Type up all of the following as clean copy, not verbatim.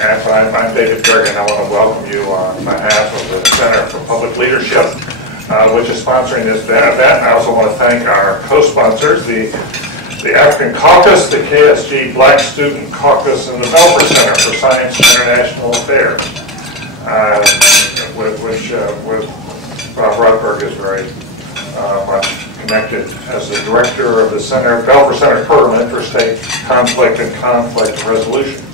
I'm David Berg, and I want to welcome you on behalf of the Center for Public Leadership, which is sponsoring this event. I also want to thank our co-sponsors, the African Caucus, the KSG Black Student Caucus, and the Belfer Center for Science and International Affairs, with Bob Rotberg is very much connected as the director of the Center, Belfer Center Program, Intrastate Conflict and Conflict Resolution.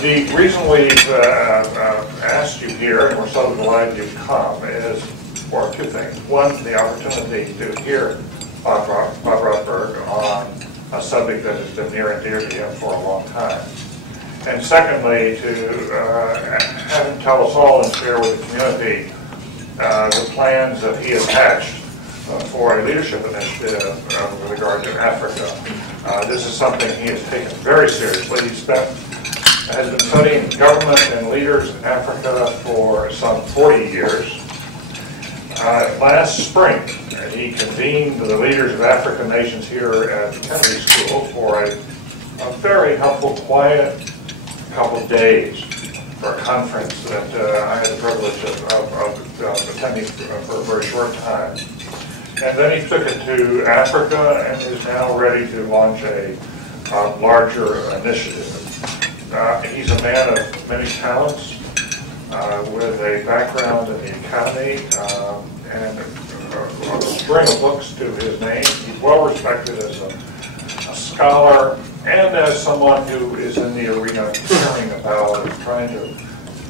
The reason we've asked you here, and we're so delighted you've come, is for two things. One, the opportunity to hear Bob Rotberg on a subject that has been near and dear to him for a long time. And secondly, to have him tell us all and share with the community the plans that he has hatched for a leadership initiative with regard to Africa. This is something he has taken very seriously. Has been studying government and leaders in Africa for some 40 years. Last spring, he convened the leaders of African nations here at the Kennedy School for a very helpful, quiet couple of days for a conference that I had the privilege of attending for a very short time. And then he took it to Africa and is now ready to launch a larger initiative. He's a man of many talents, with a background in the academy and a string of books to his name. He's well respected as a scholar and as someone who is in the arena caring about and trying to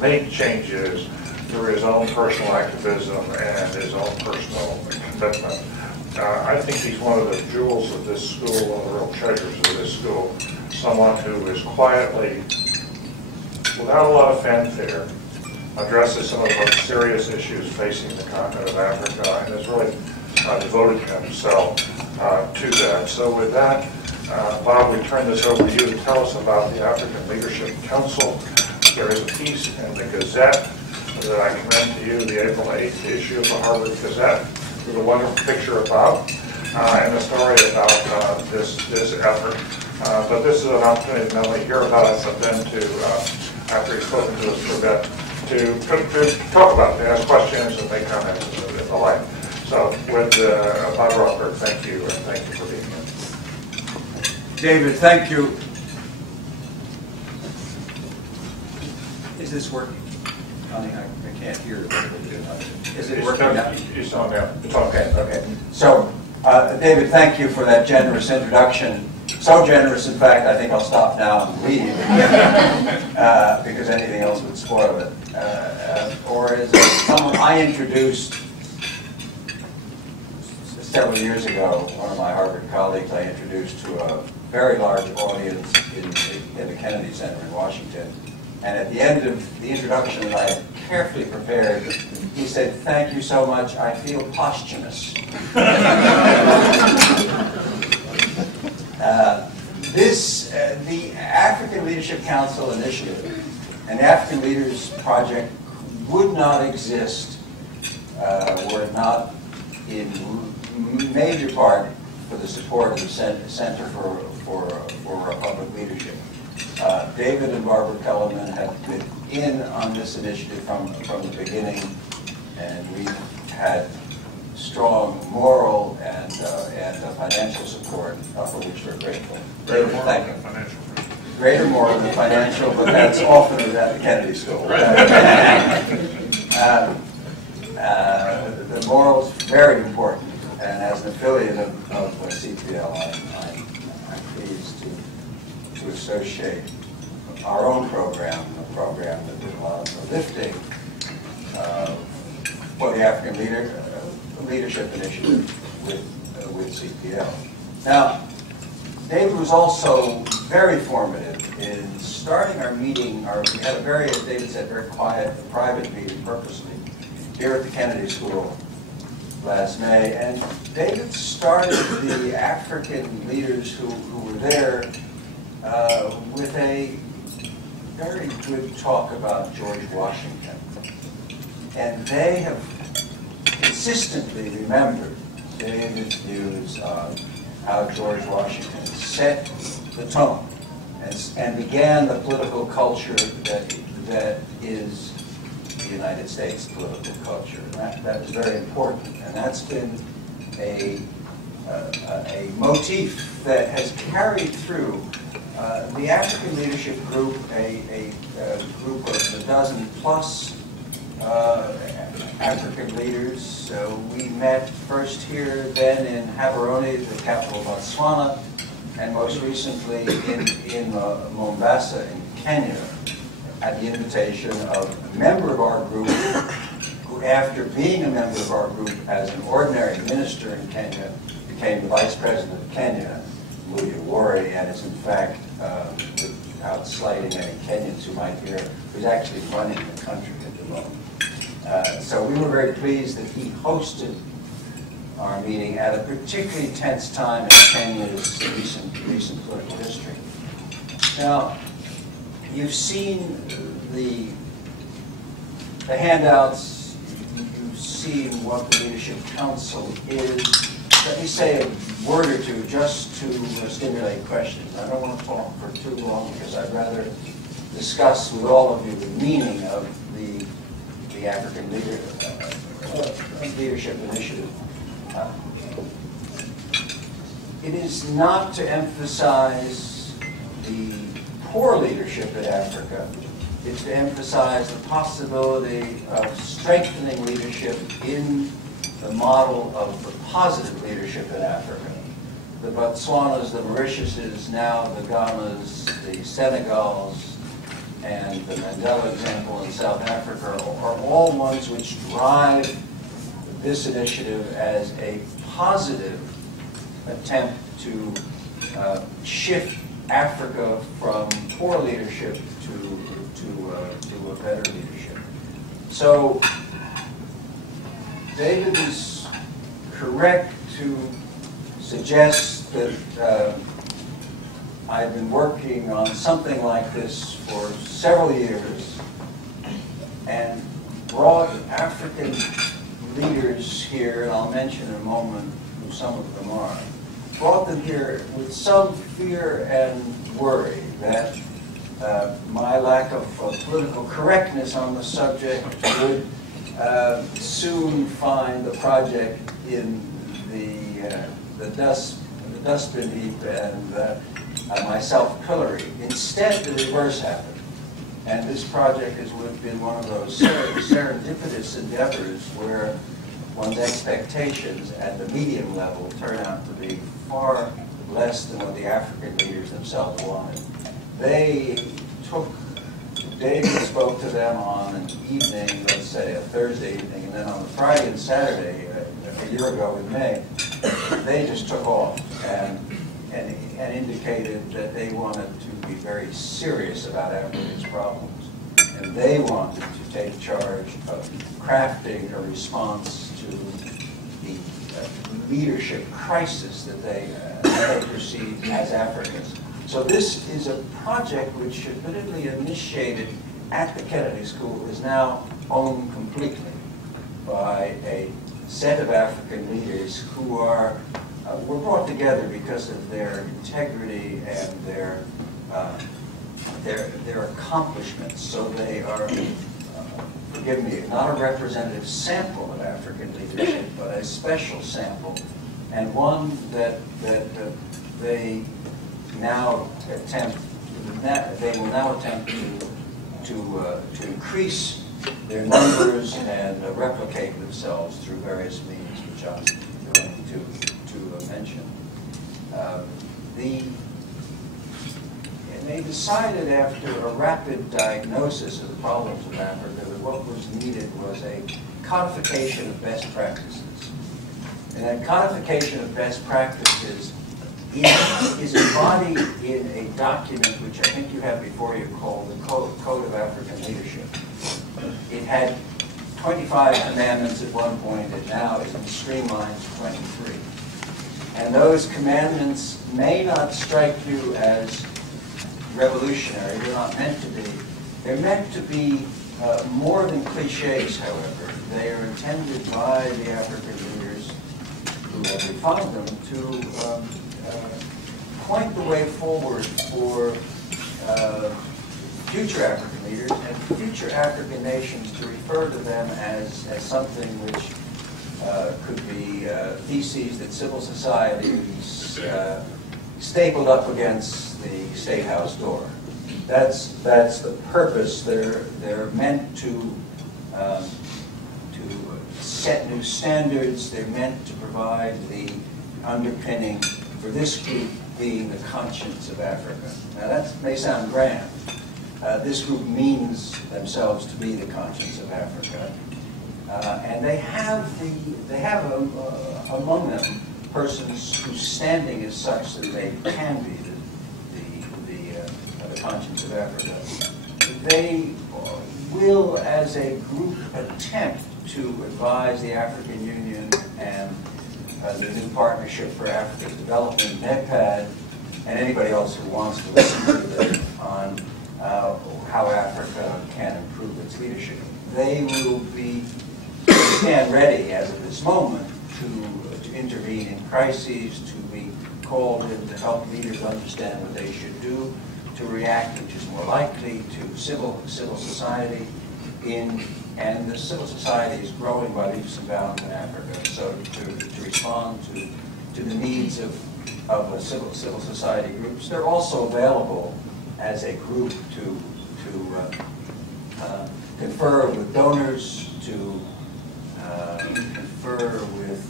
make changes through his own personal activism and his own personal commitment. I think he's one of the jewels of this school, one of the real treasures of this school. Someone who is quietly, without a lot of fanfare, addresses some of the most serious issues facing the continent of Africa and has really devoted himself to that. So with that, Bob, we turn this over to you to tell us about the African Leadership Council. There is a piece in the Gazette that I commend to you, the April 8th issue of the Harvard Gazette, with a wonderful picture of Bob and a story about this effort. But this is an opportunity to not only hear about it, but then to, after he's spoken to us for a bit, to talk about it, to ask questions and make comments and the like. So with Bob Rotberg, thank you, and thank you for being here. David, thank you. Is this working? I can't hear it. Is it working now? It's on now. It's on. Okay. So, David, thank you for that generous introduction. So generous, in fact, I think I'll stop now and leave because anything else would spoil it. Or as someone I introduced several years ago, one of my Harvard colleagues I introduced to a very large audience in the Kennedy Center in Washington. And at the end of the introduction that I had carefully prepared, he said, "Thank you so much, I feel posthumous." The African Leadership Council initiative and the African Leaders Project would not exist were it not in major part for the support of the Center for Public Leadership. David and Barbara Kellerman have been in on this initiative from the beginning, and we've had strong moral and financial support for which we're grateful. Greater moral than financial. Greater moral than financial, but that's often at the Kennedy School. The moral's very important, and as an affiliate of CPL, I'm pleased to associate our own program, a program that did a lot of the lifting for the African Leadership Initiative with CPL. Now, David was also very formative in starting our meeting. We had a very, as David said, very quiet, private meeting purposely here at the Kennedy School last May. And David started the African leaders who were there with a very good talk about George Washington. And they have consistently remembered David's views on how George Washington set the tone and began the political culture that is the United States political culture. And that is very important, and that's been a motif that has carried through the African Leadership Group, a group of a dozen plus African leaders. We met first here, then in Gaborone, the capital of Botswana, and most recently in Mombasa in Kenya, at the invitation of a member of our group, who after being a member of our group as an ordinary minister in Kenya, became the vice president of Kenya, Louis Wari, and is in fact, without slighting any Kenyans who might hear, who's actually running the country at the moment. So we were very pleased that he hosted our meeting at a particularly tense time in Kenya's recent political history. Now, you've seen the handouts, you've seen what the Leadership Council is. Let me say a word or two just to stimulate questions. I don't want to talk for too long because I'd rather discuss with all of you the meaning of the African Leadership Initiative. It is not to emphasize the poor leadership in Africa. It's to emphasize the possibility of strengthening leadership in the model of the positive leadership in Africa. The Botswanas, the Mauritiuses, now the Ghanas, the Senegals, and the Mandela example in South Africa are all ones which drive this initiative as a positive attempt to shift Africa from poor leadership to a better leadership. So David is correct to suggest that I've been working on something like this for several years and brought African leaders here, and I'll mention in a moment who some of them are, brought them here with some fear and worry that my lack of political correctness on the subject would soon find the project in the dustbin heap and myself pillory. Instead, the reverse happened. And this project has been one of those serendipitous endeavors where one's expectations at the medium level turn out to be far less than what the African leaders themselves wanted. David spoke to them on an evening, let's say a Thursday evening, and then on the Friday and Saturday, a year ago in May, they just took off and indicated that they wanted to be very serious about Africa's problems. And they wanted to take charge of crafting a response to the leadership crisis that they perceive as Africans. So this is a project which, admittedly initiated at the Kennedy School, is now owned completely by a set of African leaders who were brought together because of their integrity and their accomplishments. So they are, forgive me, not a representative sample of African leadership, but a special sample, and one that they now attempt. They will now attempt to increase their numbers and replicate themselves through various means, which I'm going to mention. They decided after a rapid diagnosis of the problems of Africa that what was needed was a codification of best practices. And that codification of best practices is embodied in a document which I think you have before you called the Code of African Leadership. It had 25 commandments at one point, and now is streamlined to 23. And those commandments may not strike you as revolutionary. They're not meant to be. They're meant to be more than cliches, however. They are intended by the African leaders who have refined them to point the way forward for future African leaders and future African nations to refer to them as something which could be theses that civil societies stapled up against the State House door. That's the purpose. They're meant to set new standards. They're meant to provide the underpinning for this group being the conscience of Africa. Now that may sound grand. This group means themselves to be the conscience of Africa, and they have among them persons whose standing is such that they can be the conscience of Africa. They will, as a group, attempt to advise the African Union and the new Partnership for African Development, NEPAD, and anybody else who wants to listen to them on how Africa can improve its leadership. They will stand ready, as of this moment, to intervene in crises, to be called in to help leaders understand what they should do, to react, which is more likely, to civil society and the civil society is growing by leaps and bounds in Africa. So to respond to the needs of civil society groups, they're also available as a group to confer with donors, to confer with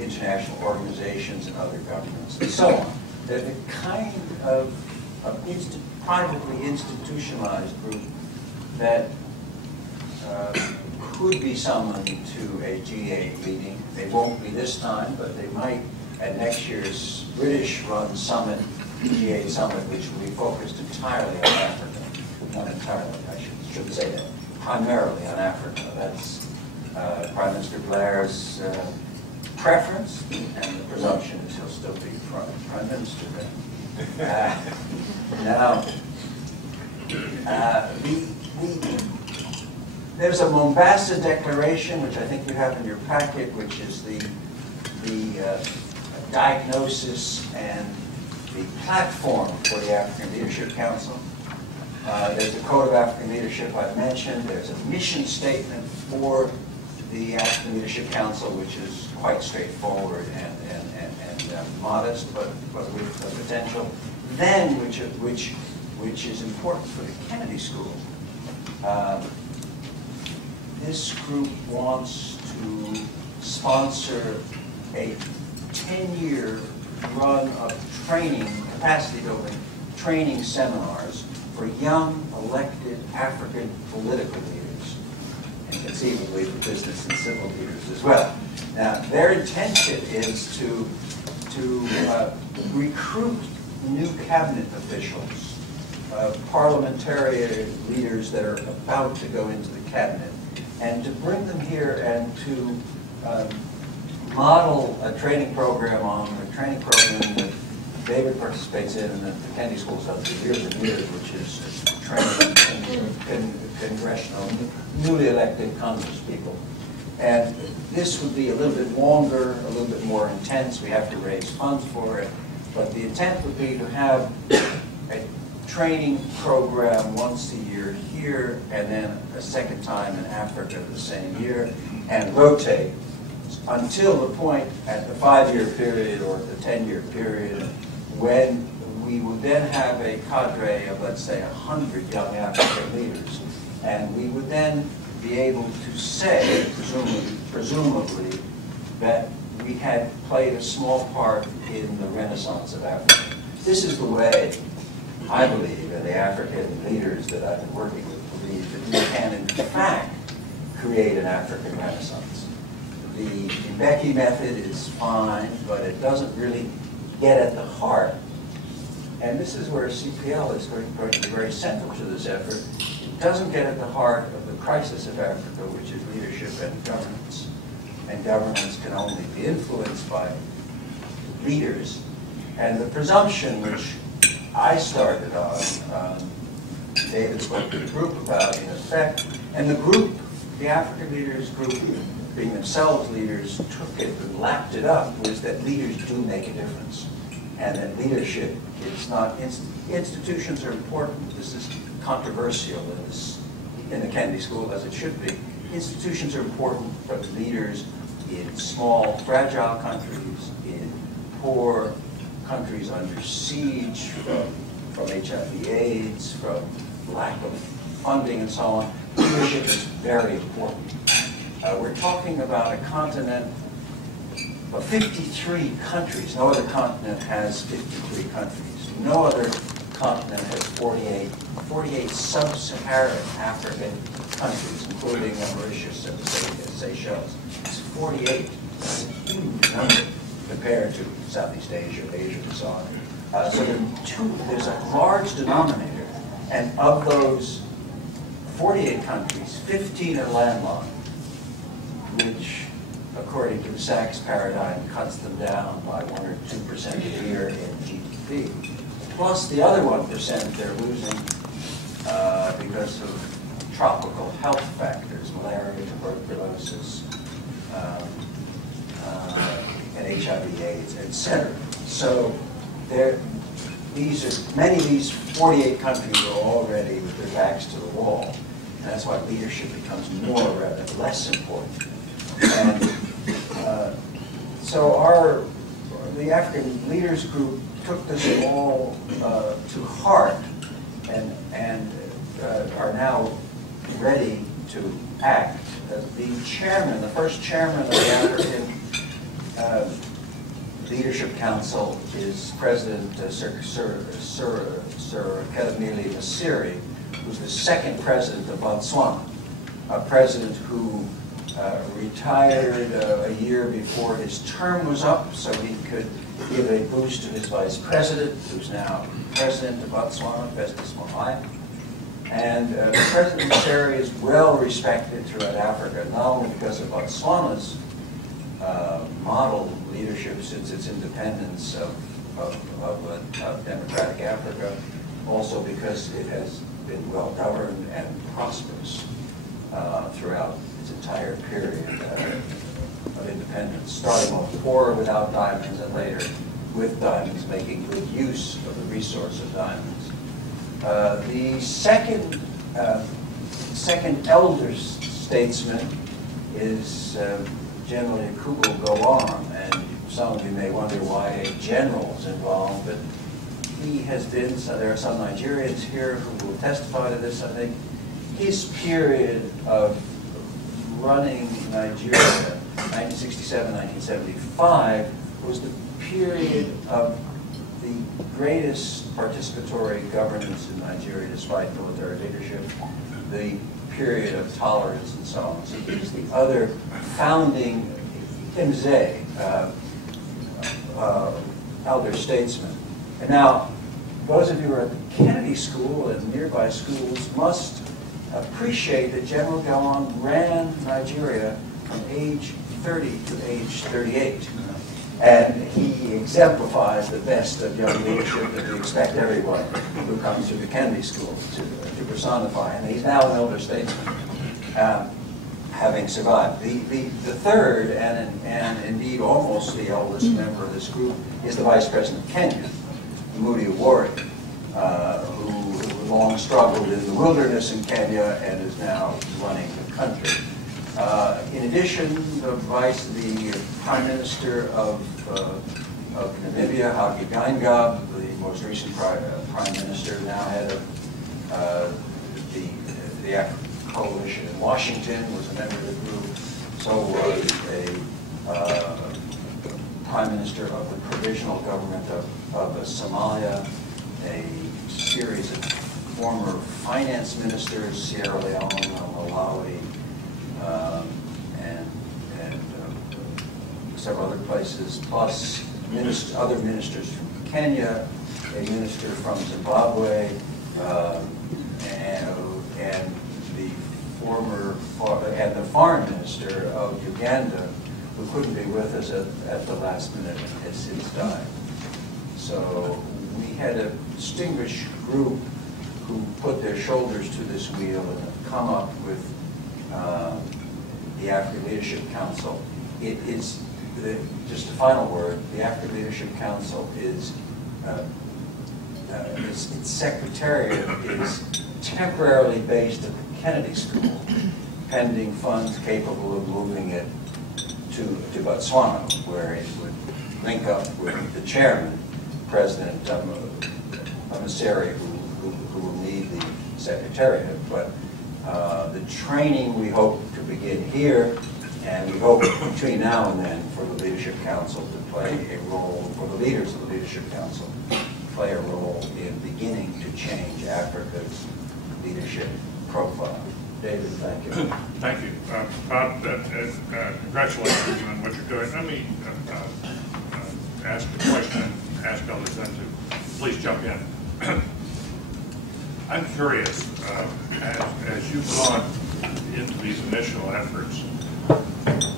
international organizations and other governments, and so on. They're the kind of privately institutionalized group that could be summoned to a G8 meeting. They won't be this time, but they might at next year's British-run summit, G8 summit, which will be focused entirely on Africa. Not entirely, I shouldn't say that. Primarily on Africa. That's Prime Minister Blair's preference, and the presumption is he'll still be Prime Minister then. Now, there's a Mombasa Declaration, which I think you have in your packet, which is the diagnosis and the platform for the African Leadership Council. There's a Code of African Leadership I've mentioned. There's a mission statement for the African Leadership Council, which is quite straightforward and modest, but with the potential. Then, which is important for the Kennedy School, this group wants to sponsor a 10-year run of training, capacity building, training seminars for young elected African political leaders, and conceivably for business and civil leaders as well. Now, their intention is to recruit new cabinet officials, parliamentary leaders that are about to go into the cabinet, and to bring them here and to model a training program that David participates in and that the Kennedy School's done for years and years, which is training congressional, newly elected Congress people. And this would be a little bit longer, a little bit more intense. We have to raise funds for it. But the intent would be to have a training program once a year here, and then a second time in Africa the same year, and rotate until the point at the 5-year period or the 10-year period when we would then have a cadre of, let's say, 100 young African leaders. And we would then be able to say, presumably, that we had played a small part in the Renaissance of Africa. This is the way, I believe, and the African leaders that I've been working with believe, that we can, in fact, create an African Renaissance. The Mbeki method is fine, but it doesn't really get at the heart. And this is where CPL is going to be very central to this effort. It doesn't get at the heart of the crisis of Africa, which is leadership and governance. And governments can only be influenced by leaders. And the presumption, which I started on, David spoke to the group about, in effect, and the group, the African leaders group, being themselves leaders, took it and lapped it up, was that leaders do make a difference. and that leadership is not, institutions are important. This is controversial in the Kennedy School, as it should be. Institutions are important, but leaders in small, fragile countries, in poor countries under siege from HIV/AIDS, from lack of funding and so on, leadership is very important. We're talking about a continent of 53 countries. No other continent has 53 countries. No other continent has 48 sub-Saharan African countries, including Mauritius and the Seychelles. It's 48. That's a huge number compared to Southeast Asia, Asia, and so on. So there's a large denominator, and of those 48 countries, 15 are landlocked, which, according to the Sachs paradigm, cuts them down by 1 or 2% a year in GDP. Plus the other 1% they're losing because of tropical health factors, malaria, tuberculosis, and HIV/AIDS, etc. So many of these 48 countries are already with their backs to the wall, and that's why leadership becomes less important. And so the African Leaders Group took this all to heart and are now ready to act. The first chairman of the African Leadership Council is President Sir Kedemili Masiri, who's the second president of Botswana, a president who retired a year before his term was up so he could give a boost to his vice president, who's now president of Botswana, Festus Mogae. And President Masiri is well respected throughout Africa, not only because of Botswana's model leadership since its independence of democratic Africa, also because it has been well governed and prosperous throughout its entire period of independence, starting off poor without diamonds and later with diamonds, making good use of the resource of diamonds. The second elder statesman is General Yakubu Gowon, and some of you may wonder why a general's involved, but he has been, so there are some Nigerians here who will testify to this, I think. His period of running Nigeria, 1967-1975, was the period of the greatest participatory governance in Nigeria despite military leadership, the period of tolerance and so on. So he's the other founding Imze, elder statesman. And now, those of you who are at the Kennedy School and nearby schools must appreciate that General Gowon ran Nigeria from age 30 to age 38. And he exemplifies the best of young leadership that we expect everyone who comes through the Kennedy School to personify. And he's now an elder statesman, having survived. The third, and indeed almost the eldest member of this group, is the Vice President of Kenya, Moody Awori, who long struggled in the wilderness in Kenya and is now running the country. In addition, the Prime Minister of Namibia, Hage Geingob, the most recent Prime Minister, now head of the African Coalition in Washington, was a member of the group. So was a Prime Minister of the Provisional Government of Somalia, a series of former finance ministers, Sierra Leone, Malawi, and several other places, plus other ministers from Kenya, a minister from Zimbabwe, and the foreign minister of Uganda, who couldn't be with us at the last minute and has since died. So we had a distinguished group who put their shoulders to this wheel and have come up with the African Leadership Council. It is, just a final word, the African Leadership Council is its secretariat is temporarily based at the Kennedy School, pending funds capable of moving it to Botswana, where it would link up with the chairman, President Maseri, who will need the secretariat. But the training we hope to begin here, and we hope between now and then for the Leadership Council to play a role, for the leaders of the Leadership Council to play a role in beginning to change Africa's leadership profile. David, thank you. Thank you. Bob, congratulations on what you're doing. Let me ask a question and ask others then to please jump in. I'm curious, as you've gone into these initial efforts,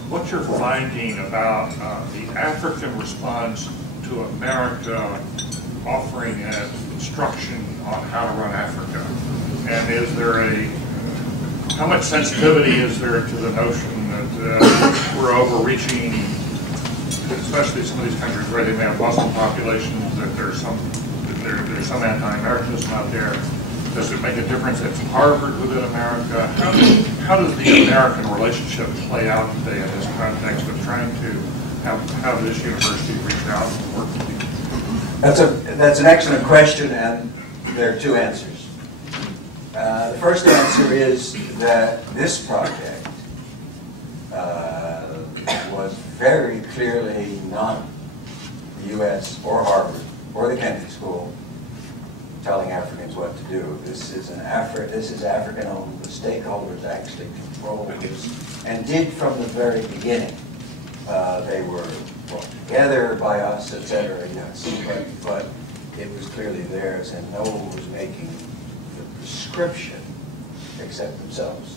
what you're finding about the African response to America offering instruction on how to run Africa? And is there how much sensitivity is there to the notion that we're overreaching, especially some of these countries where they may have Muslim populations, that there's some anti-Americanism out there? Does it make a difference that it's Harvard within America? How does the American relationship play out today in this context of trying to have this university reach out and work with you? That's an excellent question, and there are two answers. The first answer is that this project was very clearly not the U.S. or Harvard or the Kennedy School telling Africans what to do. This is African-owned. The stakeholders actually control this, and did from the very beginning. They were brought together by us, etc. Yes, but it was clearly theirs, and no one was making the prescription except themselves.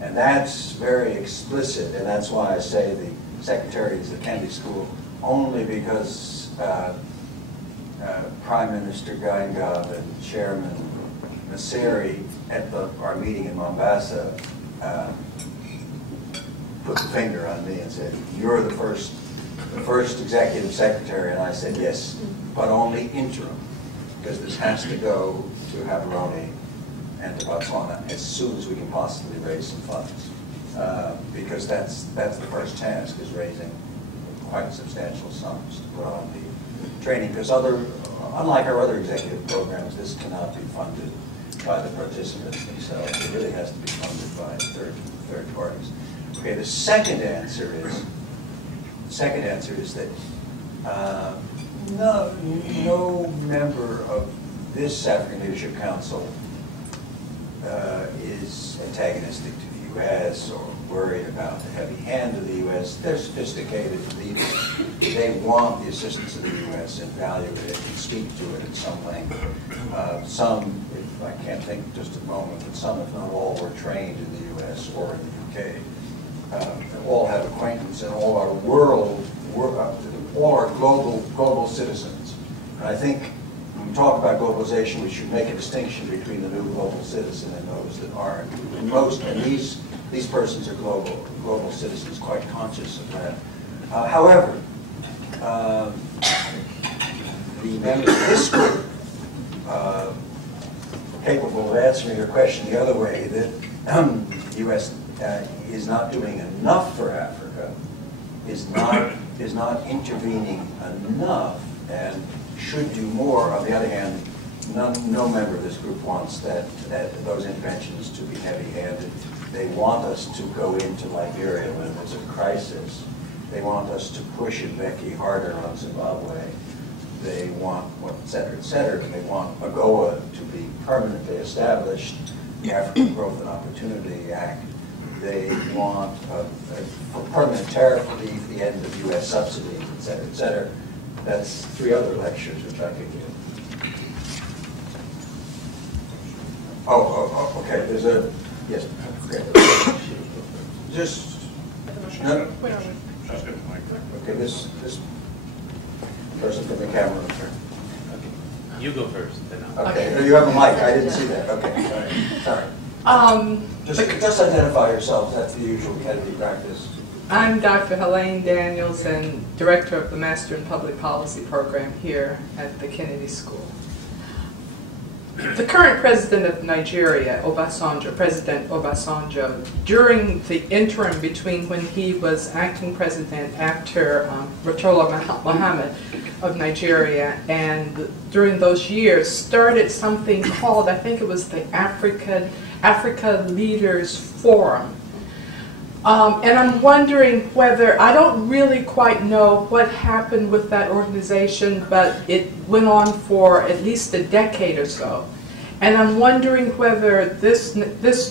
And that's very explicit, and that's why I say the secretary is the Kennedy School, only because Prime Minister Geingob and Chairman Maseri at our meeting in Mombasa put the finger on me and said, "You're the first executive secretary," and I said, "Yes, but only interim, because this has to go to Gaborone and to Botswana as soon as we can possibly raise some funds, because that's the first task, is raising quite substantial sums to put on the training, because unlike our other executive programs, this cannot be funded by the participants themselves. It really has to be funded by third parties." Okay, the second answer is that no member of this African Leadership Council is antagonistic to the U.S. or worried about the heavy hand of the U.S. They're sophisticated leaders. They want the assistance of the U.S. and value it and speak to it at some length. Some, if I can't think just a moment, but some, if not all, were trained in the U.S. or in the U.K. All have acquaintance, and all are all are global citizens. And I think when we talk about globalization, we should make a distinction between the new global citizen and those that aren't. And these persons are global citizens, quite conscious of that. However, the members of this group are capable of answering your question the other way, that the U.S. Is not doing enough for Africa, is not intervening enough, and should do more. On the other hand, no member of this group wants those interventions to be heavy-handed. They want us to go into Liberia when there's a crisis. They want us to push Mbeki harder on Zimbabwe. They want, et cetera, et cetera. They want AGOA to be permanently established, the African Growth and Opportunity Act. They want a permanent tariff relief, the end of U.S. subsidies, et cetera, et cetera. That's 3 other lectures which I could give. Oh, okay. There's a, yes. Okay. Just, no. Okay, this person from the camera. You go first. Then I'll. Okay. No, you have a mic. I didn't see that. Okay. Sorry. Just identify yourself. That's the usual Kennedy practice. I'm Dr. Helene Daniels and Director of the Master in Public Policy program here at the Kennedy School. The current president of Nigeria, President Obasanjo, during the interim between when he was acting president after Murtala Muhammad of Nigeria, and during those years started something called, I think it was the Africa Leaders Forum. And I'm wondering whether, I don't really quite know what happened with that organization, but it went on for at least a decade or so. And I'm wondering whether this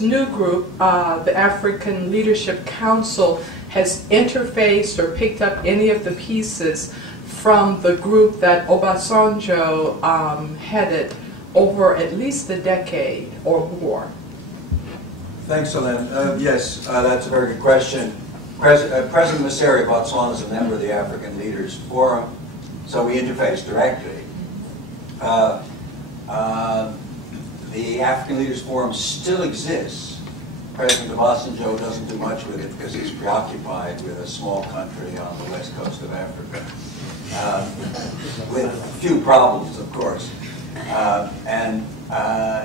new group, the African Leadership Council, has interfaced or picked up any of the pieces from the group that Obasanjo headed over at least a decade or more. Thanks, Helene. Yes, that's a very good question. President Massery of Botswana is a member of the African Leaders Forum, so we interface directly. The African Leaders Forum still exists. President Obasanjo doesn't do much with it because he's preoccupied with a small country on the west coast of Africa, with a few problems, of course.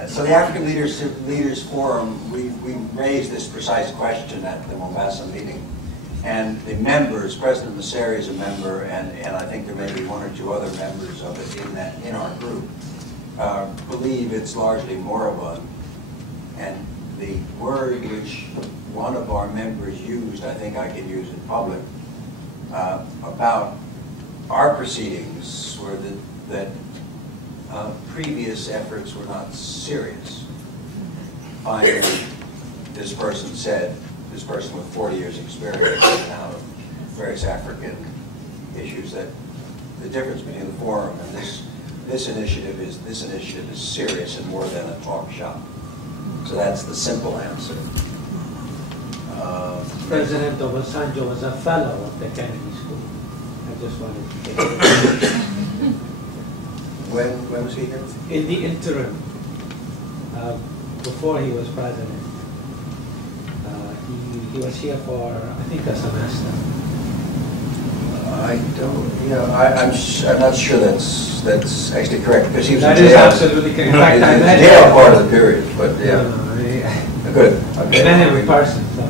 So the African Leaders Forum, we raised this precise question at the Mombasa meeting. And the members, President Massery is a member, and I think there may be one or two other members of it in our group, believe it's largely moribund. And the word which one of our members used, I think I can use in public, about our proceedings were that previous efforts were not serious. Finally, this person said, this person with 40 years experience out of various African issues, that the difference between the forum and this initiative is serious and more than a talk shop. So that's the simple answer. President Obasanjo was a fellow of the Kennedy School. I just wanted to get it. When was he here? In the interim, before he was president, he was here for, I think, a semester. I don't, I'm not sure that's actually correct, because he was That in is jail. absolutely correct. In fact, I met him. Jail part of the period, but yeah. Good. Okay. I met him in person. So.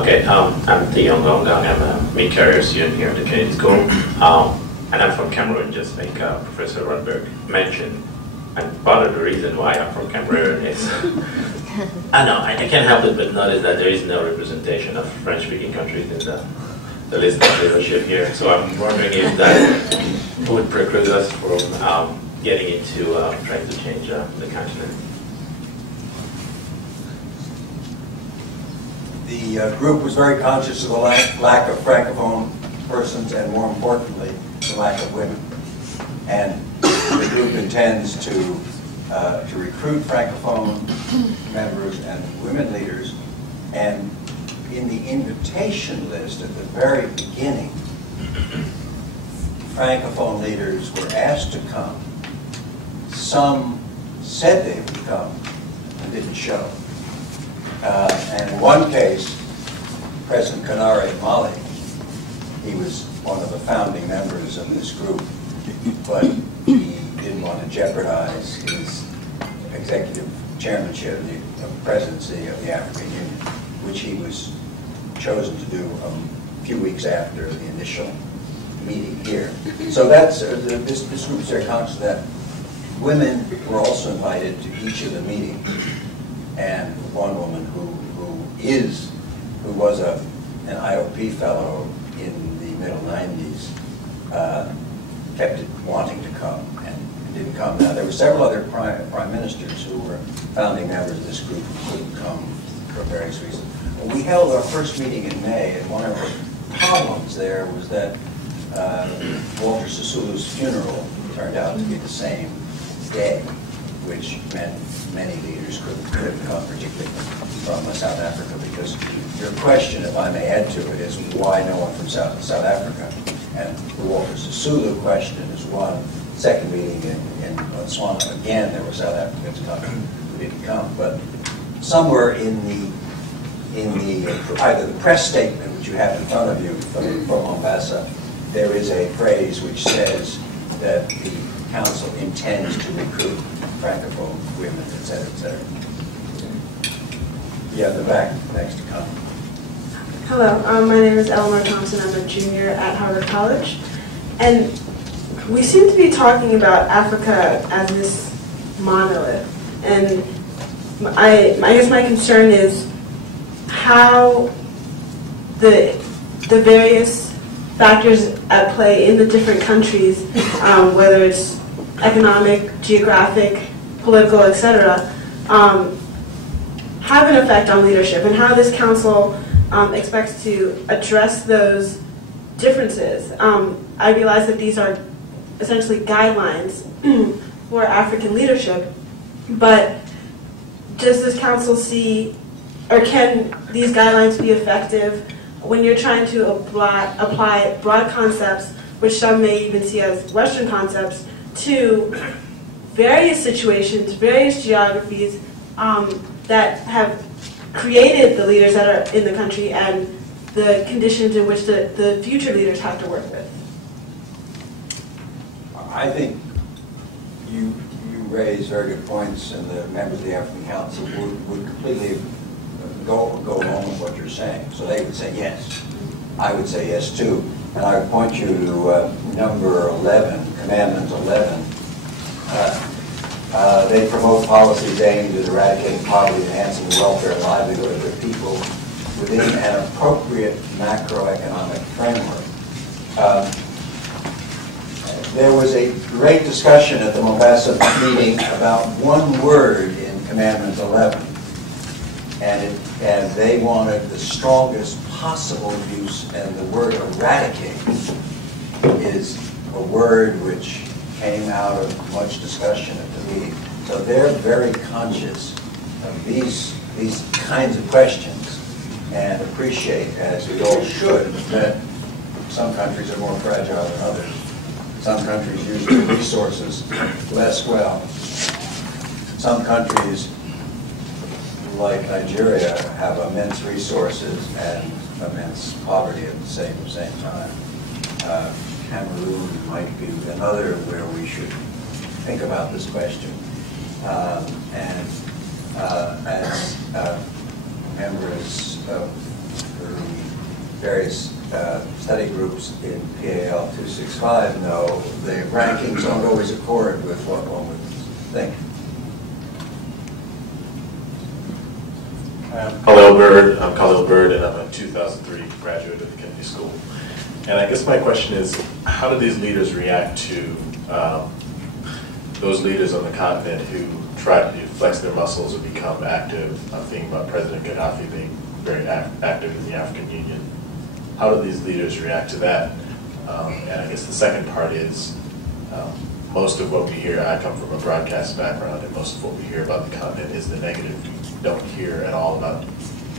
Okay, I'm Theo Ngongang. I'm a mid-career student here at the Kennedy School. And I'm from Cameroon, just like Professor Rotberg mentioned. And part of the reason why I'm from Cameroon is, I know, I can't help it but notice that there is no representation of French-speaking countries in the list of leadership here. So I'm wondering if that would preclude us from getting into trying to change the continent. The group was very conscious of the lack of Francophone persons, and more importantly, the lack of women. And the group intends to recruit Francophone members and women leaders. And in the invitation list at the very beginning, Francophone leaders were asked to come. Some said they would come and didn't show. And in one case, President Kanare of Mali, he was one of the founding members of this group, but he didn't want to jeopardize his executive chairmanship, the presidency of the African Union, which he was chosen to do a few weeks after the initial meeting here. So that's this group is very conscious that women were also invited to each of the meetings, and one woman who was an IOP fellow in the middle 90s kept wanting to come and didn't come. Now there were several other prime ministers who were founding members of this group who couldn't come for various reasons. We held our first meeting in May, and one of the problems there was that Walter Sisulu's funeral turned out to be the same day, which meant many leaders couldn't come, particularly from South Africa, because your question, if I may add to it, is why no one from South Africa? And the Walter Sisulu question is one. Second meeting in Botswana, again, there were South Africans coming who didn't come, but somewhere in in the either the press statement which you have in front of you from Mombasa, there is a phrase which says that the council intends to recruit Francophone women, et cetera, et cetera. Yeah, the back, next to come. Hello, my name is Eleanor Thompson. I'm a junior at Harvard College. And we seem to be talking about Africa as this monolith. And I guess my concern is how the various factors at play in the different countries, whether it's economic, geographic, political, etc., have an effect on leadership, and how this council expects to address those differences. I realize that these are essentially guidelines for African leadership, but does this council see, or can these guidelines be effective when you're trying to apply broad concepts, which some may even see as Western concepts, to various situations, various geographies that have created the leaders that are in the country and the conditions in which the future leaders have to work with? I think you raise very good points, and the members of the African Council would completely go along with what you're saying. So they would say yes. I would say yes too. And I would point you to number 11, Commandment 11. They promote policies aimed at eradicating poverty, enhancing the welfare and livelihood of their people within an appropriate macroeconomic framework. There was a great discussion at the Mombasa meeting about one word in Commandment 11, and they wanted the strongest possible use, and the word eradicate is a word which came out of much discussion at the meeting. So they're very conscious of these kinds of questions and appreciate, as we all should, that some countries are more fragile than others. Some countries use their resources less well. Some countries, like Nigeria, have immense resources and immense poverty at the same time. Cameroon might be another where we should think about this question. As members of the various study groups in PAL 265 know, the rankings don't always accord with what one would think. I'm Khalil Bird, and I'm a 2003 graduate of the Kennedy School. And I guess my question is, how do these leaders react to those leaders on the continent who try to flex their muscles and become active? I'm thinking about President Gaddafi being very active in the African Union. How do these leaders react to that? And I guess the second part is, most of what we hear, I come from a broadcast background, and most of what we hear about the continent is the negative. We don't hear at all about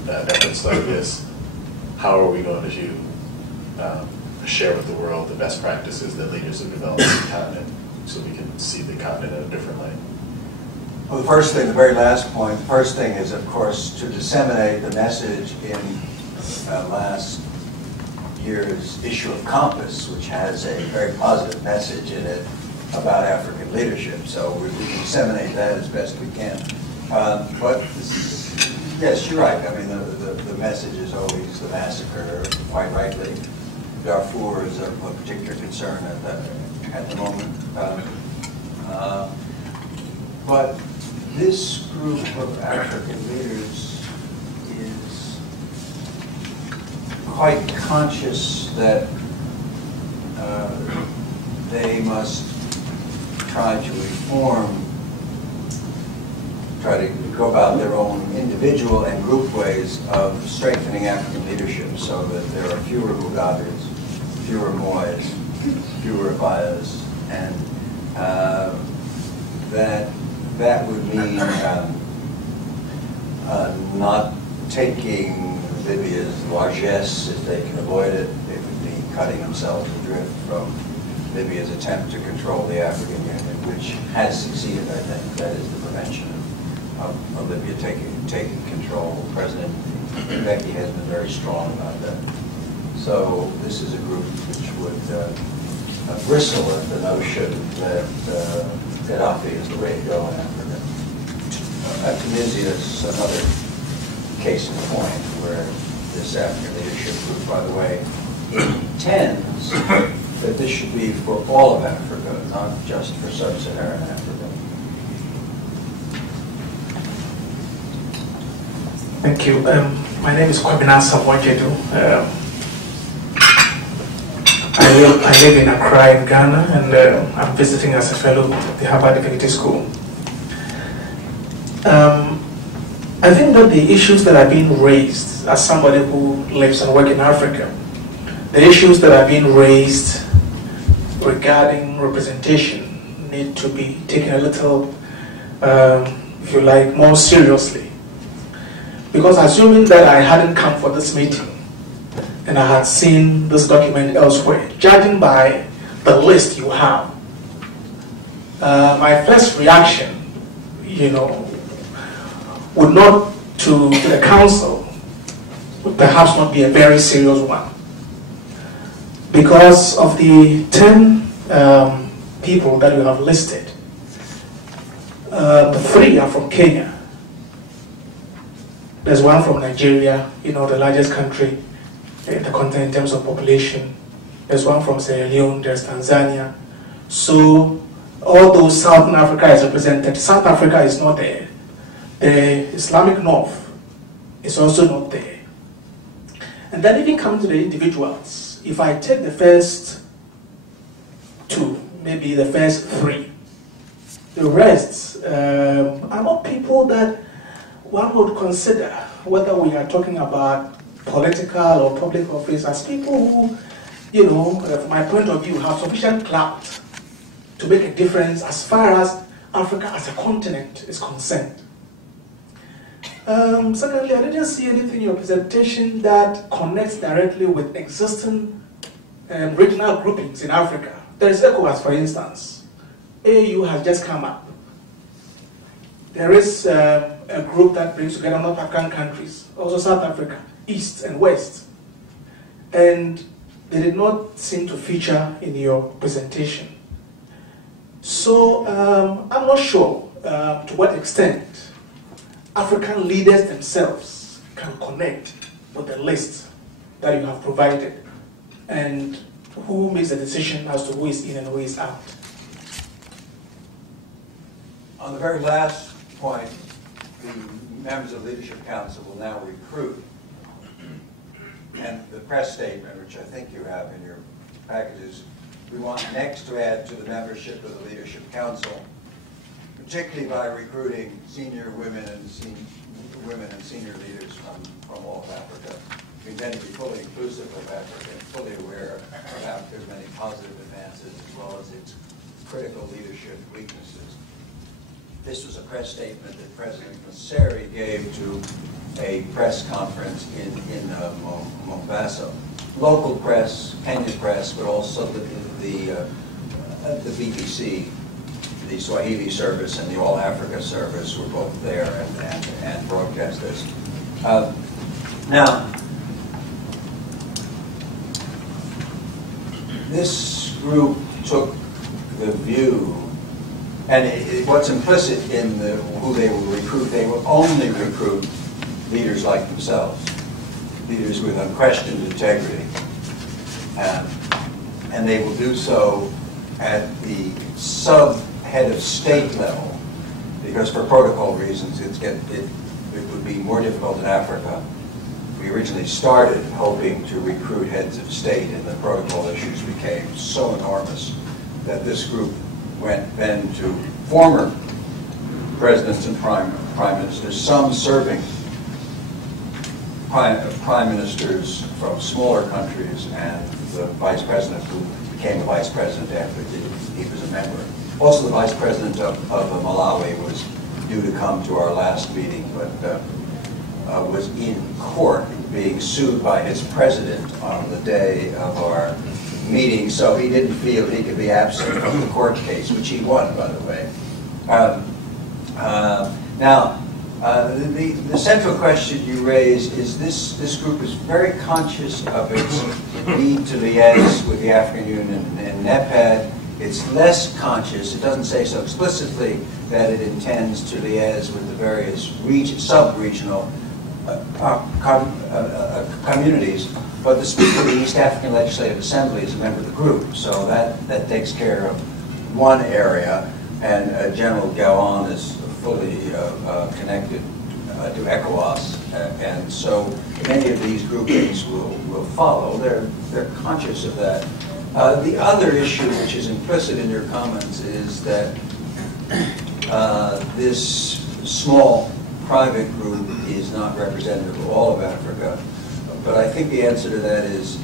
efforts like this. How are we going to share with the world the best practices that leaders have developed on the continent, so we can see the continent in a different light? Well, the first thing, the very last point, the first thing is, of course, to disseminate the message in last year's issue of Compass, which has a very positive message in it about African leadership. So we can disseminate that as best we can. But yes, you're right. I mean, the message is always the massacre, quite rightly. Darfur is a particular concern at the moment. But this group of African leaders is quite conscious that they must try to reform, try to go about their own individual and group ways of strengthening African leadership, so that there are fewer Mugabes, fewer Mois, fewer Bayas, and that would mean not taking Libya's largesse if they can avoid it. It would mean cutting themselves adrift from Libya's attempt to control the African Union, which has succeeded, I think. That is the prevention of Libya taking control. President Becky has been very strong about that. So this is a group which would bristle at the notion that Gaddafi is the way to go in Africa. Tunisia is another case in point where this African leadership group, by the way, intends that this should be for all of Africa, not just for sub-Saharan Africa. Thank you. My name is Kwabena Samojedu. I live in Accra, in Ghana, and I'm visiting as a fellow at the Harvard Divinity School. I think that the issues that are being raised, as somebody who lives and works in Africa, the issues that are being raised regarding representation need to be taken a little, if you like, more seriously. Because assuming that I hadn't come for this meeting and I had seen this document elsewhere, judging by the list you have, my first reaction, would not to the council, would perhaps not be a very serious one. Because of the 10 people that you have listed, 3 are from Kenya. There's one from Nigeria, the largest country in the continent in terms of population. There's one from Sierra Leone, there's Tanzania. So, although Southern Africa is represented, South Africa is not there. The Islamic North is also not there. And then even coming to the individuals, if I take the first 2, maybe the first 3, the rest are not people that one would consider, whether we are talking about political or public office, as people who, from my point of view, have sufficient clout to make a difference as far as Africa as a continent is concerned. Secondly, I didn't see anything in your presentation that connects directly with existing regional groupings in Africa. There is ECOWAS, for instance. AU has just come up. There is a group that brings together North African countries, also South Africa, East and West. And they did not seem to feature in your presentation. So I'm not sure to what extent African leaders themselves can connect with the list that you have provided, and who makes the decision as to who is in and who is out. On the very last point, the members of the Leadership Council will now recruit. And the press statement, which I think you have in your packages, we want next to add to the membership of the Leadership Council, particularly by recruiting senior women and senior leaders from all of Africa. We intend to be fully inclusive of Africa and fully aware of Africa's many positive advances as well as its critical leadership weaknesses. This was a press statement that President Masari gave to a press conference in Mombasa. Local press, Kenyan press, but also the BBC, the Swahili service, and the All Africa service were both there and broadcast this. Now, this group took the view, and what's implicit in who they will recruit, they will only recruit leaders like themselves, leaders with unquestioned integrity, and they will do so at the sub-head of state level, because for protocol reasons it would be more difficult in Africa. We originally started hoping to recruit heads of state, and the protocol issues became so enormous that this group went then to former presidents and prime ministers, some serving prime ministers from smaller countries, and the vice president who became a vice president after he was a member. Also, the vice president of Malawi was due to come to our last meeting, but was in court being sued by his president on the day of our meeting, so he didn't feel he could be absent from the court case, which he won, by the way. Now, The central question you raise is this group is very conscious of its need to liaise with the African Union and NEPAD. It's less conscious, it doesn't say so explicitly, that it intends to liaise with the various sub-regional communities, but the Speaker of the East African Legislative Assembly is a member of the group, so that takes care of one area, and General Gowon is fully connected to ECOWAS, and so many of these groupings will follow. They're conscious of that. The other issue, which is implicit in your comments, is that this small private group is not representative of all of Africa. But I think the answer to that is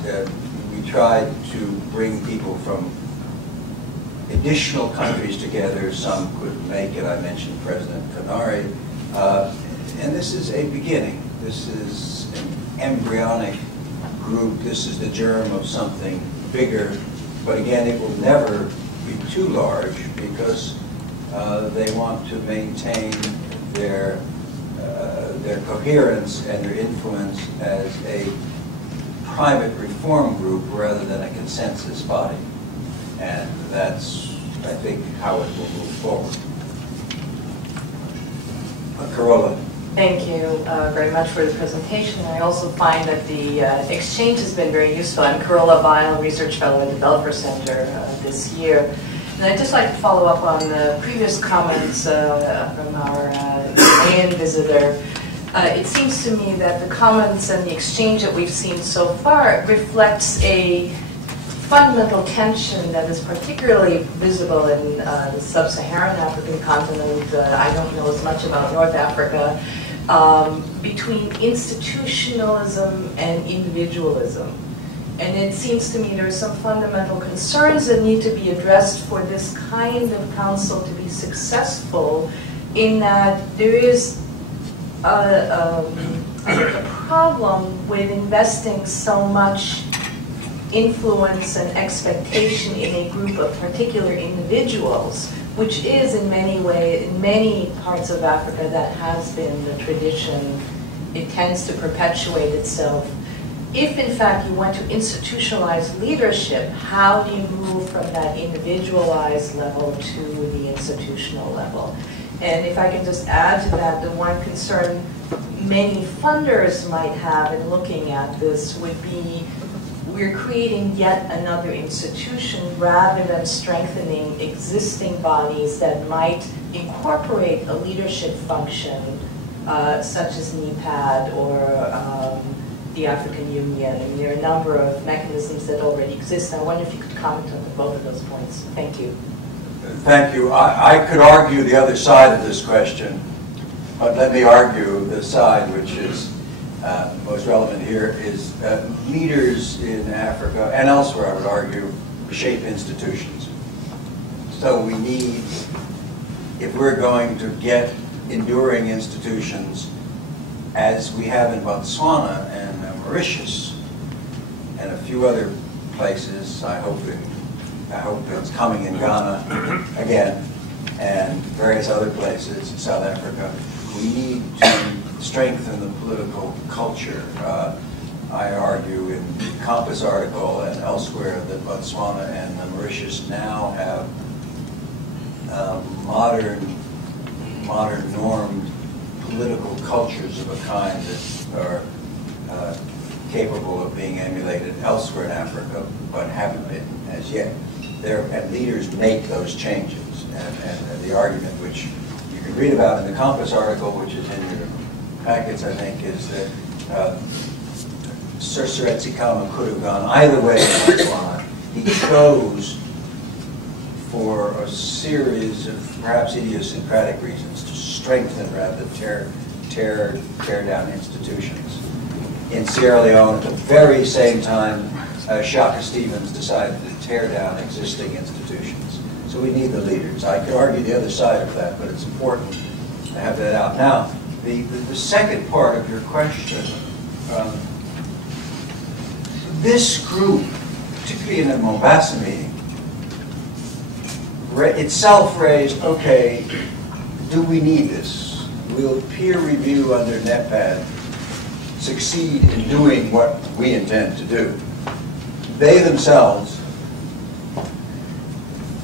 we tried to bring people from additional countries together. Some couldn't make it. I mentioned President Kanari. And this is a beginning. This is an embryonic group. This is the germ of something bigger. But again, it will never be too large because they want to maintain their coherence and their influence as a private reform group rather than a consensus body. And that's, I think, how it will move forward. Carola. Thank you very much for the presentation. I also find that the exchange has been very useful. I'm Carola Weil, Research Fellow at the Developer Center this year. And I'd just like to follow up on the previous comments from our Ghanaian visitor. It seems to me that the comments and the exchange that we've seen so far reflects a fundamental tension that is particularly visible in the sub-Saharan African continent. I don't know as much about North Africa, between institutionalism and individualism. And it seems to me there are some fundamental concerns that need to be addressed for this kind of council to be successful, in that there is a problem with investing so much influence and expectation in a group of particular individuals, which is in many ways, in many parts of Africa, that has been the tradition. It tends to perpetuate itself. If in fact you want to institutionalize leadership, how do you move from that individualized level to the institutional level? And if I can just add to that, the one concern many funders might have in looking at this would be, we're creating yet another institution rather than strengthening existing bodies that might incorporate a leadership function, such as NEPAD or the African Union. I mean, there are a number of mechanisms that already exist. I wonder if you could comment on both of those points. Thank you. Thank you. I could argue the other side of this question, but let me argue the side which is most relevant here is leaders in Africa and elsewhere, I would argue, shape institutions. So we need, if we're going to get enduring institutions, as we have in Botswana and Mauritius and a few other places, I hope it's coming in Ghana again, and various other places in South Africa, we need to strengthen the political culture. I argue in the Compass article and elsewhere that Botswana and Mauritius now have modern normed political cultures of a kind that are capable of being emulated elsewhere in Africa, but haven't been as yet. And leaders make those changes. And the argument which you can read about in the Compass article, which is in your packets, I think, is that Sir Seretse could have gone either way in Botswana. He chose, for a series of perhaps idiosyncratic reasons, to strengthen rather than tear down institutions. In Sierra Leone, at the very same time, Shaka Stevens decided to tear down existing institutions. So we need the leaders. I could argue the other side of that, but it's important to have that out. Now, the second part of your question, this group, particularly in the Mombasa meeting, itself raised, okay, do we need this? will peer review under NEPAD succeed in doing what we intend to do? They themselves,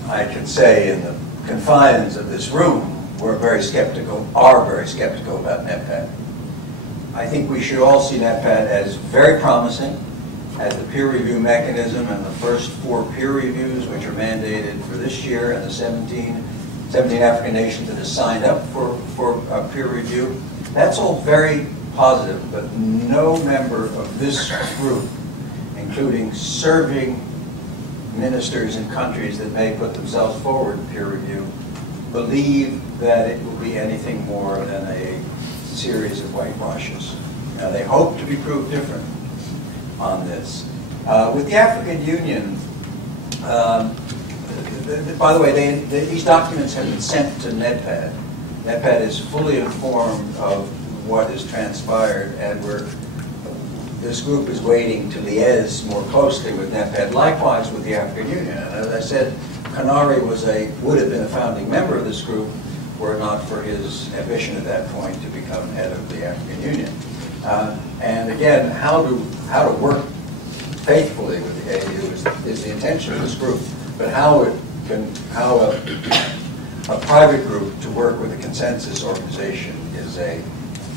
I can say in the confines of this room, are very skeptical about NEPAD. I think we should all see NEPAD as very promising, as the peer review mechanism, and the first 4 peer reviews, which are mandated for this year, and the 17 African nations that have signed up for peer review. That's all very positive, but no member of this group, including serving ministers in countries that may put themselves forward in peer review, believe that it will be anything more than a series of whitewashes. Now, they hope to be proved different on this. With the African Union, by the way, these documents have been sent to NEPAD. NEPAD is fully informed of what has transpired, and this group is waiting to liaise more closely with NEPAD, likewise with the African Union. And as I said, Kanari would have been a founding member of this group were it not for his ambition at that point to become head of the African Union. And again, how to work faithfully with the AU is the intention of this group, but how a private group to work with a consensus organization is a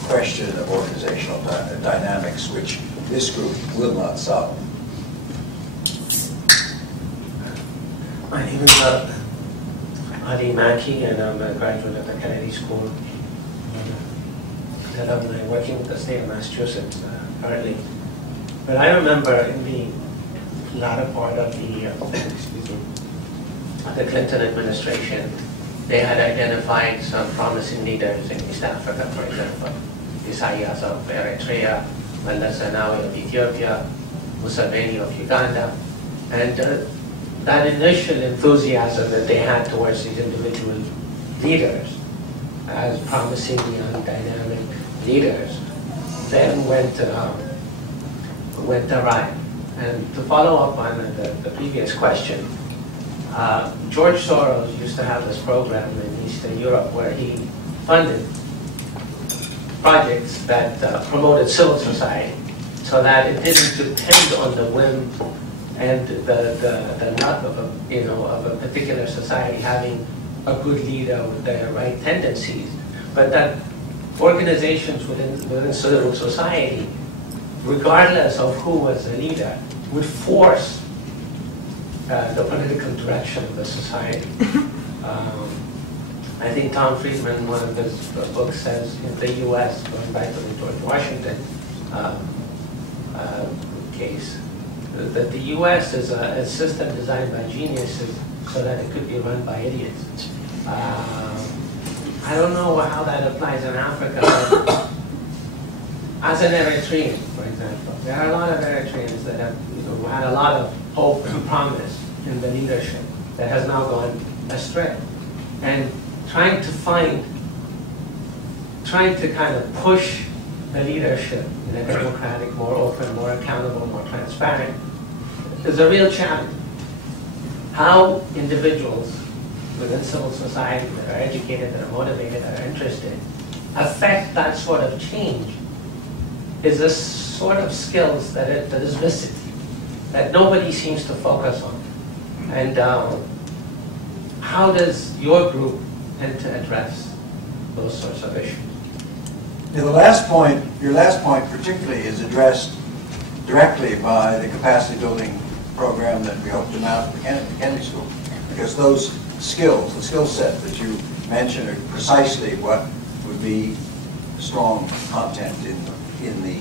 question of organizational dynamics, which this group will not solve. My name is Ali Mackey, and I'm a graduate at the Kennedy School. And I'm working with the state of Massachusetts currently. But I remember in the latter part of the Clinton administration, they had identified some promising leaders in East Africa, for example, Isaias of Eritrea, Meles Zenawi of Ethiopia, Museveni of Uganda, and that initial enthusiasm that they had towards these individual leaders as promising young dynamic leaders then went awry. And to follow up on the previous question, George Soros used to have this program in Eastern Europe where he funded projects that promoted civil society so that it didn't depend on the whim and the luck of a particular society having a good leader with the right tendencies, but that organizations within civil society, regardless of who was the leader, would force the political direction of the society. I think Tom Friedman, in one of his books, says in the U.S., going back to the George Washington case, that the U.S. is a system designed by geniuses so that it could be run by idiots. I don't know how that applies in Africa. As an Eritrean, for example, there are a lot of Eritreans that have had a lot of hope and promise in the leadership that has now gone astray. And trying to kind of push the leadership in a democratic, more open, more accountable, more transparent is a real challenge. How individuals within civil society that are educated, that are motivated, that are interested, affect that sort of change is a sort of skills that is missing, that nobody seems to focus on. And how does your group tend to address those sorts of issues? Now, your last point particularly is addressed directly by the capacity building program that we hope to mount at the Kennedy School, because those skills, the skill set that you mentioned, are precisely what would be strong content in the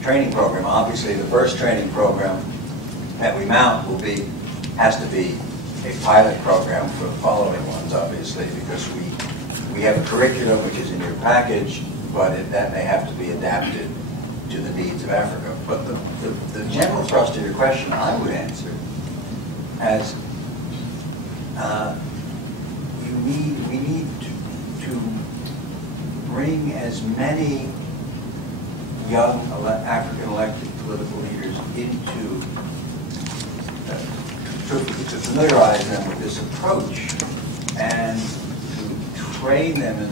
training program. Obviously, the first training program that we mount has to be a pilot program for the following ones, obviously, because we have a curriculum which is in your package, but that may have to be adapted to the needs of Africa. But the general thrust of your question I would answer as we need to bring as many young African elected political leaders into to familiarize them with this approach and to train them in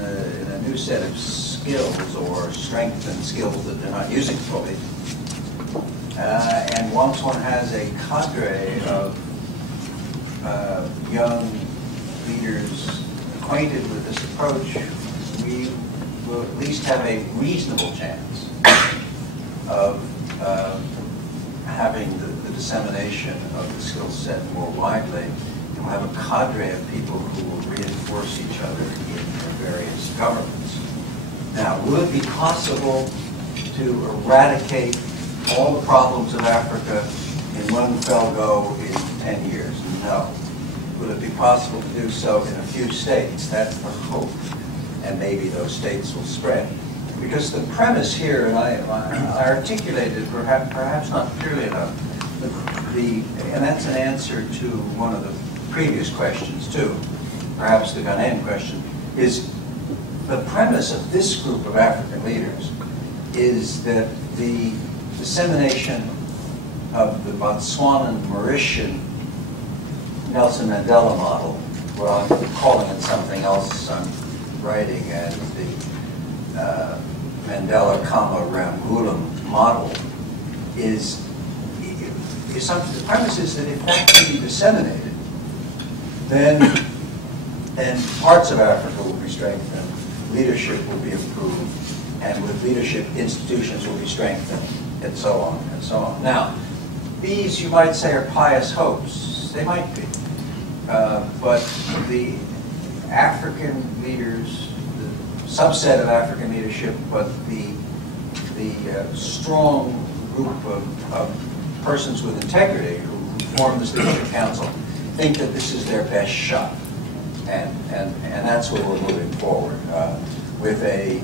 a new new set of skills or strengthened skills that they're not using fully. And once one has a cadre of young leaders acquainted with this approach, we will at least have a reasonable chance of having the dissemination of the skill set more widely. And we'll have a cadre of people who will reinforce each other in their various governments. Now, will it be possible to eradicate all the problems of Africa in one fell go in 10 years? No. Will it be possible to do so in a few states? That's the hope. And maybe those states will spread. Because the premise here, and I articulated it perhaps not clearly enough, and that's an answer to one of the previous questions too, perhaps the Ghanaian question, is the premise of this group of African leaders is that the dissemination of the Botswanan Mauritian Nelson Mandela model, well, I'm calling it something else I'm writing as the Mandela, Ramgoolam model, is something. The premise is that if that can be disseminated, then parts of Africa will be strengthened, leadership will be improved, and with leadership, institutions will be strengthened, and so on and so on. Now, these, you might say, are pious hopes. They might be. But the African leaders, the subset of African leadership, but the strong group of persons with integrity who form this leadership council think that this is their best shot. And that's where we're moving forward, with a,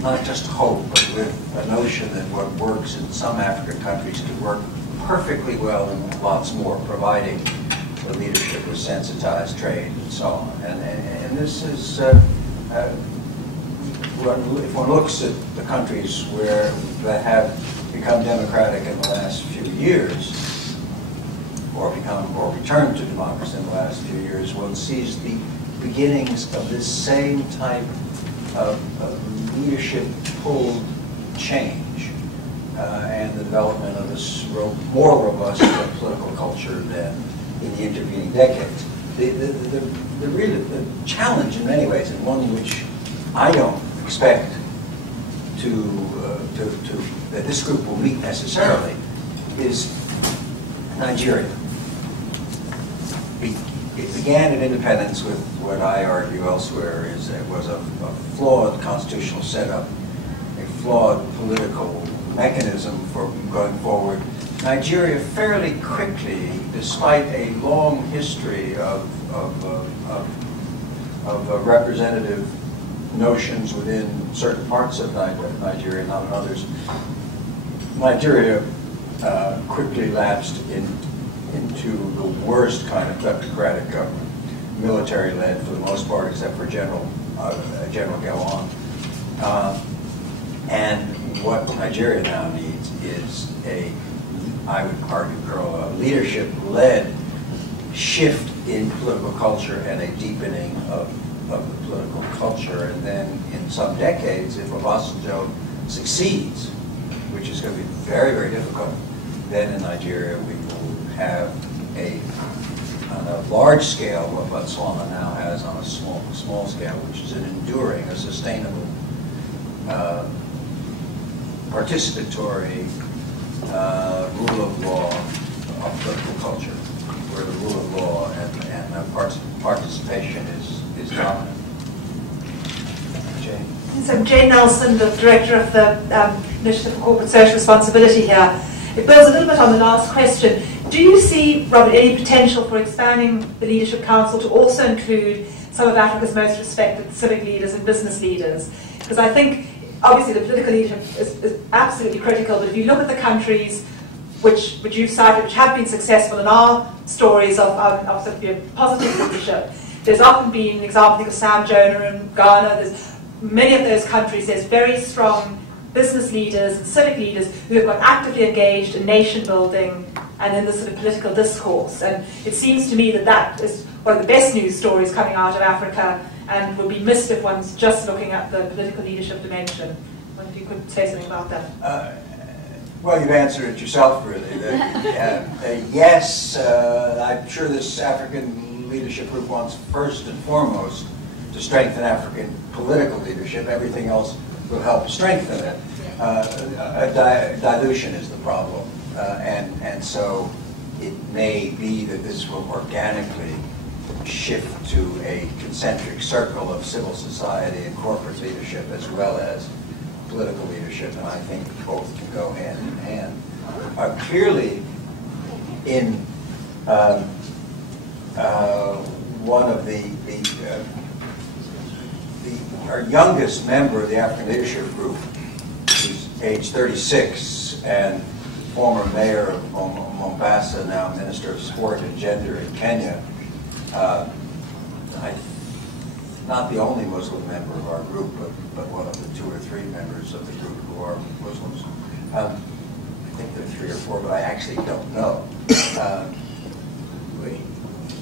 not just hope, but with a notion that what works in some African countries could work perfectly well in lots more, providing the leadership was sensitized, trained, and so on. And this is, if one looks at the countries that have become democratic in the last few years, or returned to democracy in the last few years, one sees the beginnings of this same type of leadership-pulled change and the development of this more robust political culture than in the intervening decades. The challenge in many ways, and one which I don't expect that this group will meet necessarily, is Nigeria. It began at independence with what I argue elsewhere was a flawed constitutional setup, a flawed political mechanism for going forward. Nigeria fairly quickly, despite a long history of representative notions within certain parts of Nigeria, not in others, Nigeria quickly lapsed into the worst kind of kleptocratic government, military-led for the most part, except for General Gowon. And what Nigeria now needs is I would argue, a leadership-led shift in political culture and a deepening of the political culture. And then in some decades, if Obasanjo succeeds, which is going to be very, very difficult, then in Nigeria we will have on a large scale what Botswana now has on a small scale, which is an enduring, a sustainable, participatory rule of law of political culture, where the rule of law and participation is dominant. Jane? So Jane Nelson, the Director of the Initiative for Corporate Social Responsibility here. It builds a little bit on the last question. Do you see, Robert, any potential for expanding the Leadership Council to also include some of Africa's most respected civic leaders and business leaders? Because I think, obviously, the political leadership is absolutely critical, but if you look at the countries which you've cited, which have been successful in our stories of sort of positive leadership, there's often been an example of Sam Jonah in Ghana. There's many of those countries, there's very strong business leaders and civic leaders who have got actively engaged in nation building and in the sort of political discourse. And it seems to me that that is one of the best news stories coming out of Africa and would be missed if one's just looking at the political leadership dimension. I wonder if you could say something about that. Well, you've answered it yourself, really. Yes, I'm sure this African leadership group wants first and foremost to strengthen African political leadership. Everything else will help strengthen it. Dilution is the problem, and so it may be that this will organically shift to a concentric circle of civil society and corporate leadership as well as political leadership, and I think both can go hand in hand. Clearly, in one of our youngest member of the African Leadership Group, who's age 36 and former mayor of Mombasa, now Minister of Sport and Gender in Kenya, not the only Muslim member of our group, but one of the 2 or 3 members of the group who are Muslims. I think there are 3 or 4, but I actually don't know.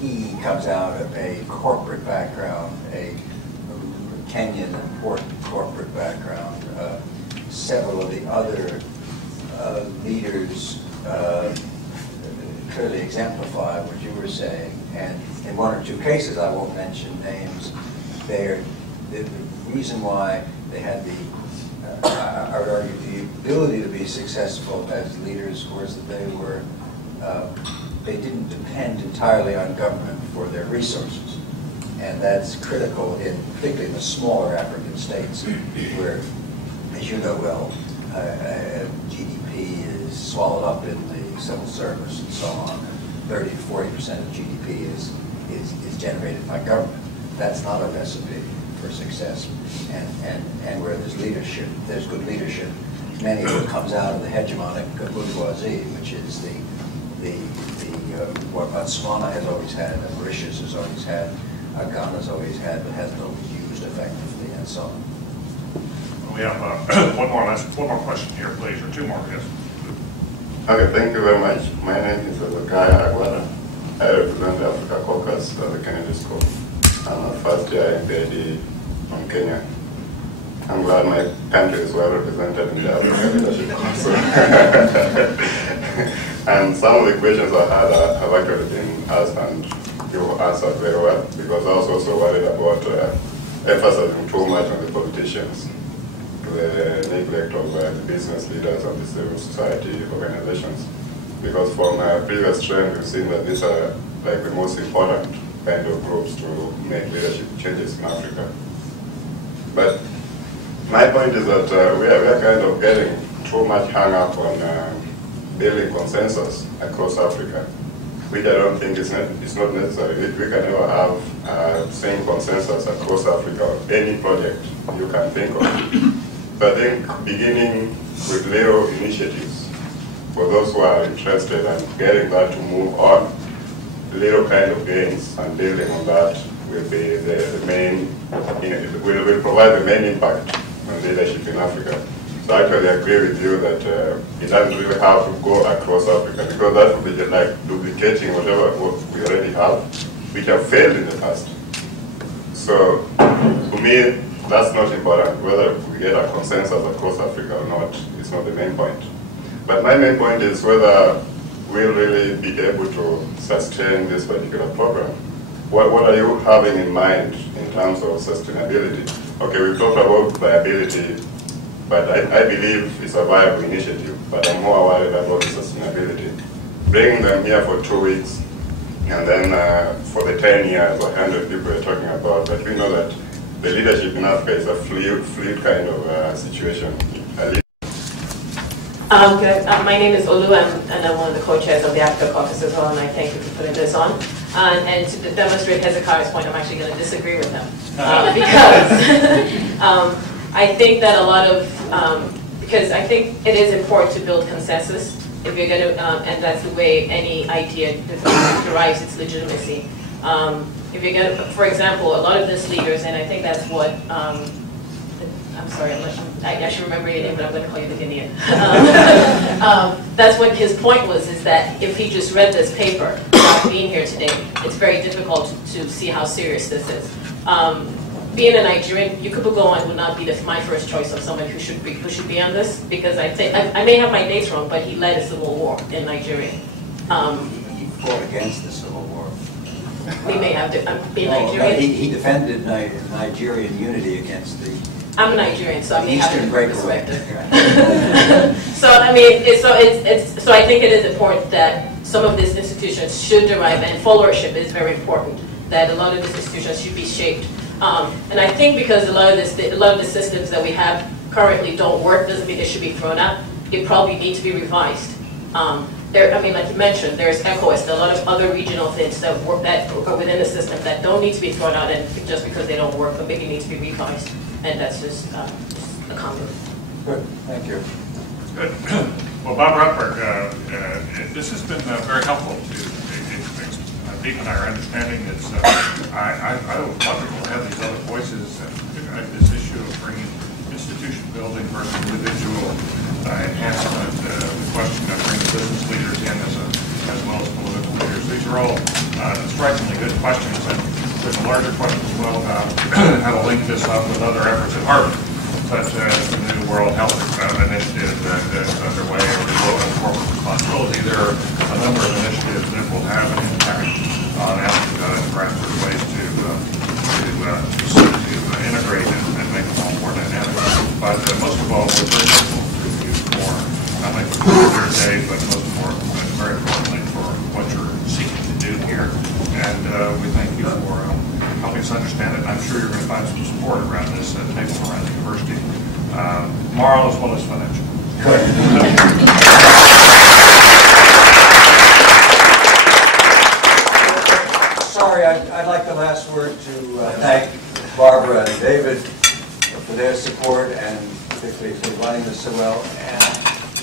He comes out of a corporate background, a Kenyan important corporate background. Several of the other leaders clearly exemplify what you were saying, and in 1 or 2 cases, I won't mention names, the reason why they had I would argue, the ability to be successful as leaders was that they didn't depend entirely on government for their resources. And that's critical, particularly in the smaller African states, where, as you know well, GDP is swallowed up in the civil service and so on. 30 to 40% of GDP is generated by government. That's not a recipe for success. And where there's leadership, there's good leadership. Many of it comes out of the hegemonic bourgeoisie, which is what Botswana has always had, and Mauritius has always had, Ghana has always had, but hasn't always used effectively, and so on. We have one more question here, please, or 2 more, yes. Okay, thank you very much. My name is Zakaya Agwara. I represent the Africa Caucus at the Kennedy School. I'm a first year MPhD from Kenya. I'm glad my country is well represented in the Africa Leadership Council. And some of the questions I had have actually been asked, and you answered very well, because I was also worried about emphasizing too much on the politicians, the neglect of the business leaders and the civil society organizations. Because from previous trend, we've seen that these are like the most important kind of groups to make leadership changes in Africa. But my point is that we are kind of getting too much hung up on building consensus across Africa, which I don't think it's not necessary. We can never have same consensus across Africa on any project you can think of. But I think beginning with little initiatives for those who are interested and getting that to move on, little kind of gains and building on that will be the main, will provide the main impact on leadership in Africa. So I actually agree with you that it doesn't really have to go across Africa, because that would be just like duplicating whatever we already have, which have failed in the past. So to me, that's not important. Whether we get a consensus across Africa or not, it's not the main point. But my main point is whether we'll really be able to sustain this particular program. What are you having in mind in terms of sustainability? Okay, we've talked about viability, but I believe it's a viable initiative, but I'm more worried about the sustainability. Bringing them here for 2 weeks, and then for the 10 years or 100 people we're talking about, but we know that the leadership in Africa is a fluid kind of situation. My name is Olu, and I'm one of the co-chairs of the Africa Caucus as well, and I thank you for putting this on. And to demonstrate Hezekiah's point, I'm actually going to disagree with him. Because I think that a lot of, because I think it is important to build consensus if you're going to, and that's the way any idea derives its legitimacy. If you're going to, for example, a lot of these leaders, and I think that's what, I'm sorry, I should remember your name, but I'm going to call you the Guinean. That's what his point was, is that if he just read this paper without being here today, it's very difficult to see how serious this is. being a Nigerian, Yakubu Gowon would not be my first choice of someone who should be on this, because I think I may have my dates wrong, but he led a civil war in Nigeria. He fought against the Civil War. We may have to be No, Nigerian. he defended Nigerian unity against the I'm Nigerian, so I may have a Eastern different breakaway. perspective. So I mean, so I think it is important that some of these institutions should derive, and followership is very important. That a lot of these institutions should be shaped, and I think because a lot of the systems that we have currently don't work, doesn't mean they should be thrown out. It probably needs to be revised. I mean, like you mentioned, there's ECOWAS, there are a lot of other regional things that work that are within the system that don't need to be thrown out, and just because they don't work, but maybe need to be revised. And that's just a comment. Good, thank you. Good. Well, Bob Rotberg, this has been very helpful to deepen our understanding. It's I was wonderful to have these other voices and this issue of bringing institution building versus individual enhancement. The question of bringing business leaders in as well as political leaders. These are all strikingly good questions. And there's a larger question as well about how to link this up with other efforts at Harvard, such as the new World Health Initiative that's underway, or the Global Corporate Responsibility. There are a number of initiatives that will have an impact on perhaps ways to integrate and make them all more dynamic. But most of all, we're very grateful to you for not only for your day, but most important, but very importantly for what you're seeking to do here. And we thank you for helping us understand it. And I'm sure you're going to find some support around this table around the university, moral as well as financial. Sorry, I'd like the last word to thank Barbara and David for their support, and particularly for running this so well,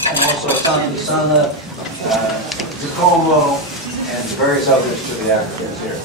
and also Sana, Giacomo, and various others to the Africans here.